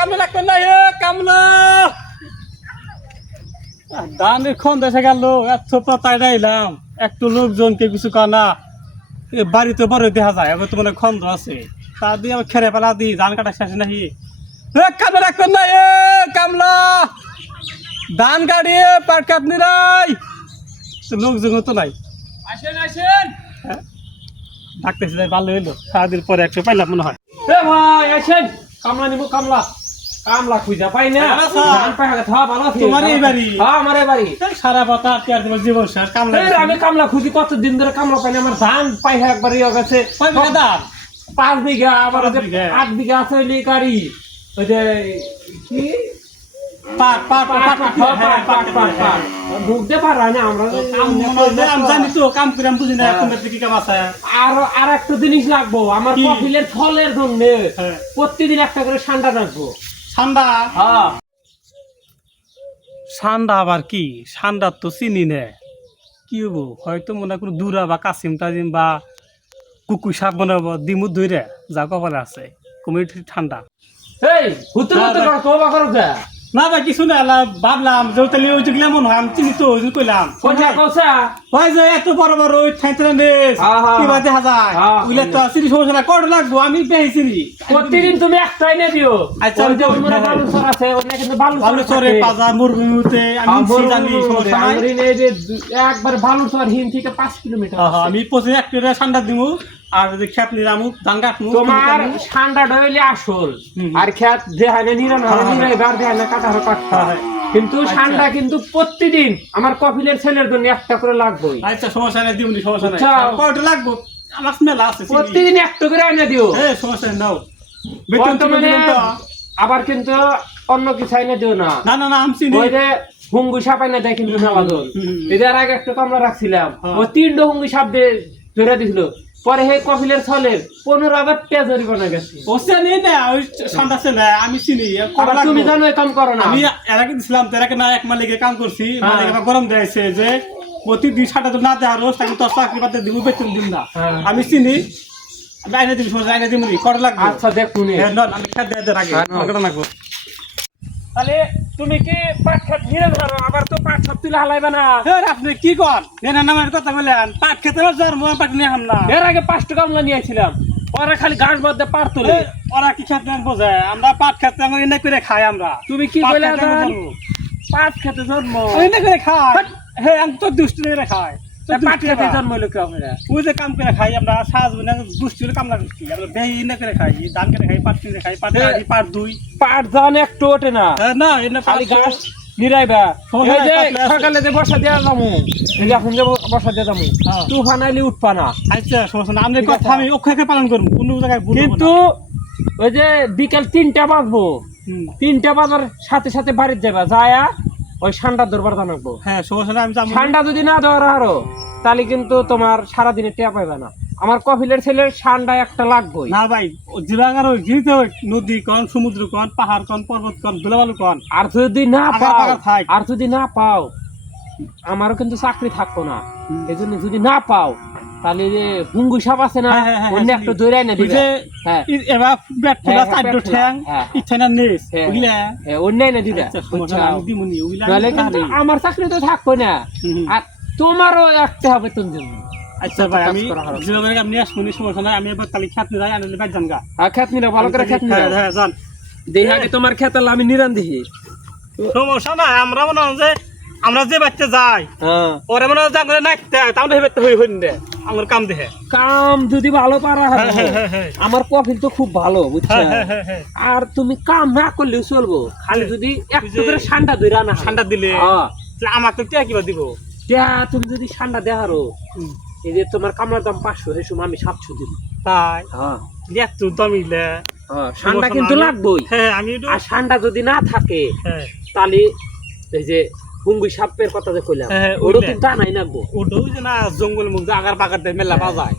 কামলা লাগবে না কামলা দানের খন দেশে গেল এত পাতায় রাইলাম একটু লোকজনকে কিছু কানা বাড়িতে বড় দেখা যায় এবার তো মানে খন্দ আছে তা দিয়ে আবার খেরে পেলা দিই ধান কাটা শেষ নাকি কামলা রাখবেন না কামলা ধান কাটিয়ে পাট কাটনি রাই লোকজন তো নাই আসেন আসেন ডাকতেছি তাই ভালো হইলো সারাদিন পরে একটু পাইলাম মনে হয় এ ভাই আসেন কামলা নিব কামলা কামলা খুঁজা পাই না ধান পাই গেছে হ্যাঁ ভালো আছে তোমার এই বাড়ি হ্যাঁ আমার এই বাড়ি সারা পাতা আটকে আর তোমার জীবন শেষ কামলা আমি কামলা খুঁজি কতদিন ধরে কামলা পাই না আমার ধান পাই একবার ইয়ে গেছে কয় বিঘা ধান 5 বিঘা আবার 5 বিঘা। 8 বিঘা আছে ওই গাড়ি ওই যে কি পাট পাট পাট পাট ঢুকতে পারা না আমরা আমি জানি তো কাম করে আমি বুঝি না তোমার কি কাম আছে আর একটা জিনিস লাগবো আমার কি? কফিলের ফলের জন্য হ্যাঁ। প্রতিদিন একটা করে ঠান্ডা রাখবো ঠান্ডা হ্যাঁ ঠান্ডা আবার কি ঠান্ডা তো চিনি নে কি হবো হয়তো মনে হয় কোনো দূরা বা কাসিম টাজিম বা কুকুর শাক বানাবো দিমু দইরে যা কপালে আছে কমিটি ঠান্ডা এই হুতুর মতো কর তো বাকর দে না ভাই কিছু না ভাবলাম যে তাহলে ওই যেগুলো মনে হয় আমি চিনি তো ওই জন্য কইলাম কোনটা কোসা ওই যে এত বড় বড় ওই ঠাইতরা নেস কিবা দেখা যায় ওইলে তো চিনি সমস্যা না কত লাগবো আমি পেয়েছিনি প্রতিদিন তুমি একটাই নে দিও আচ্ছা, ওই যে ওই মনে বালু সর আছে ওনে কিন্তু ভালো চরে পাজা মুরগুতে আমি জানি সমস্যা নাই এই যে একবার বালু সর হিম থেকে 5 কিলোমিটার আমি পথে একটা ঠান্ডা দিমু আর যে খেত নিরামু ধান কাটমু তোমার ঠান্ডা হইলে আসল আর খেত দেহানে নিরান হবে নিরাই বার দেহানে কাটা হবে কাটতে কিন্তু ঠান্ডা কিন্তু প্রতিদিন আমার কফিলের ছেলের জন্য একটা করে লাগবেই আচ্ছা সমস্যা নাই দিমুনি সমস্যা নাই আচ্ছা। কয়টা লাগবো আমার মেলা আছে প্রতিদিন একটা করে এনে দিও সমস্যা নাই নাও বেতন তো বর্তমানে দিবেন তো? আবার কিন্তু অন্য কিছু এনে দিও না না না না আমি চিনি ওই যে হুঙ্গু সাপ এনে দেয় কিন্তু মেলাদন এদের আগে একটা কামলা রাখছিলাম ও 3টা হুঙ্গু সাপ দিয়ে ধরে দিছিল পরে হে কফিলের ছলের 15,000 টাকা জরিমানা গেছে ওসে নেই না ওই ঠান্ডা আছে না আমি চিনি আবার তুমি জানো এই কাম করো না আমি এর আগে দিছিলাম তার আগে না এক মালিকে কাম করছি মালিক আবার গরম দিয়েছে যে প্রতি 2-7 না দেওয়া রোজ তাকে তো চাকরি পাতে দিব বেতন দিন না আমি চিনি আমি আইনে দিবি সমস্যা আইনে দিবি কত লাগবে আচ্ছা দেখুনি আমি খেতে দিয়ে রাখি কত লাগবে তাহলে তুমি কি পাট খেত নিয়ে ধরো আবার তো পাট সব তুলে হালাইবে না আপনি কি কর নেনা নামের কথা বলেন পাট খেতে জন্ম পাট নিয়ে হাম না এর আগে 5টা কামলা নিয়েছিলাম ওরা খালি ঘাস বাদে পাট তোলে ওরা কি খেতে বোঝে আমরা পাট খেতে আমরা এনে করে খাই আমরা তুমি কি পাট কইলা খেতে আমরা জান? জানবো। পাট খেতে জন্ম এনে করে খাই হ্যাঁ আমি তো দুষ্টি নিয়ে খাই পাট খেতে জন্ম হইলো কেউ আমরা ওই যে কাম করে খাই আমরা সাজ বলে দুষ্টি হলে কাম লাগে আমরা বেহি এনে করে খাই ধান করে খাই পাট কিনে খাই পাট কাটি পাট দুই পাট জান একটু ওঠে না না এনে খালি ঘাস নিরাইবা সমস্যা এই যে নাই, পাতলা আছে। সকালে যে বসা দেয়া যামু এই যে এখন যে বসা দেয়া যামু হ্যাঁ। তুফান আইলে উঠবা না আচ্ছা সমস্যা না আপনার ঠিক কথা আছে। আমি অক্ষয়কে পালন করবো কোনো জায়গায় ভুল হবো না। কিন্তু ওই যে বিকাল 3টা বাজবো হুম। 3টা বাজার সাথে সাথে বাড়িতে যাবা যায়া ওই ঠান্ডা দরবার জানাবো হ্যাঁ সমস্যা না আমি যাবো ঠান্ডা যদি না দেওয়ার আরো তাহলে কিন্তু তোমার সারাদিনে টেয়া পাইবে না আমার কফিলের ছেলের ঠান্ডা একটা লাগবেই না ভাই জিরাগার ওই গিরিতে ওই নদী কন সমুদ্র কন পাহাড় কন পর্বত কন ধুলাবালু কন আর যদি না আগা পাও পাগা থাক। আর যদি না পাও আমারও কিন্তু চাকরি থাকতো না এই জন্য যদি না পাও তাহলে যে হুঙ্গু সাপ আছে না হ্যাঁ, অন্য একটা দৌড়াই না ওই দিবে যে হ্যাঁ এবার পেট ফুলা হ্যাঁ, চারটো পেট ফুলা, ঠ্যাং হ্যাঁ। ইচ্ছা না নেস হ্যাঁ, বুঝলে হ্যাঁ অন্যায় না দিবে আচ্ছা, সমস্যা নাই, আমি দিমুনি, ওগুলা আমি নাহলে কিন্তু জানি। আমার চাকরি তো থাকবো না হুম। আর তোমারও একটা হবে তুমি আচ্ছা ভাই আমি কাজ করা হবে। জিরাগার আমি আসবো সমস্যা নাই আমি এবার তাহলে খেত নিয়ে যাই আনলে বাইর জানগা আর খেত নিরা ভালো করে খেত নিরা হ্যাঁ হ্যাঁ জান দেখি আগে তোমার খেত আমি নিরান দেখি সমস্যা নাই আমরা মনে হয় যে আমরা যে বাচ্চা যাই হ্যাঁ ওরা মনে হয় জানলে নাচতে তাহলে হেবে হই হই দে আমার কাম দেখে কাম যদি ভালো পারা হয় হ্যাঁ। আমার কফিল তো খুব ভালো বুঝছো হ্যাঁ আর তুমি কাম না করলেও চলবো খালি যদি একটু করে ঠান্ডা ধরে না ঠান্ডা দিলে তাহলে আমার তো টিয়া কিবা দিব তুমি যদি ঠান্ডা দেখারো এই যে তোমার কামড়ার দাম 500 এই সময় আমি 700 দিব তাই হ্যাঁ এত দামিলে ঠান্ডা কিন্তু লাগবেই হ্যাঁ আমি আর ঠান্ডা যদি না থাকে হ্যাঁ তাহলে এই যে হুঙ্গি সাপের কথা যে কইলাম হ্যাঁ, ওটা ওইলে। তো দানাই নাকবো ওটাও যে না জঙ্গল মুখ আগার পাকার মেলা পাওয়া যায়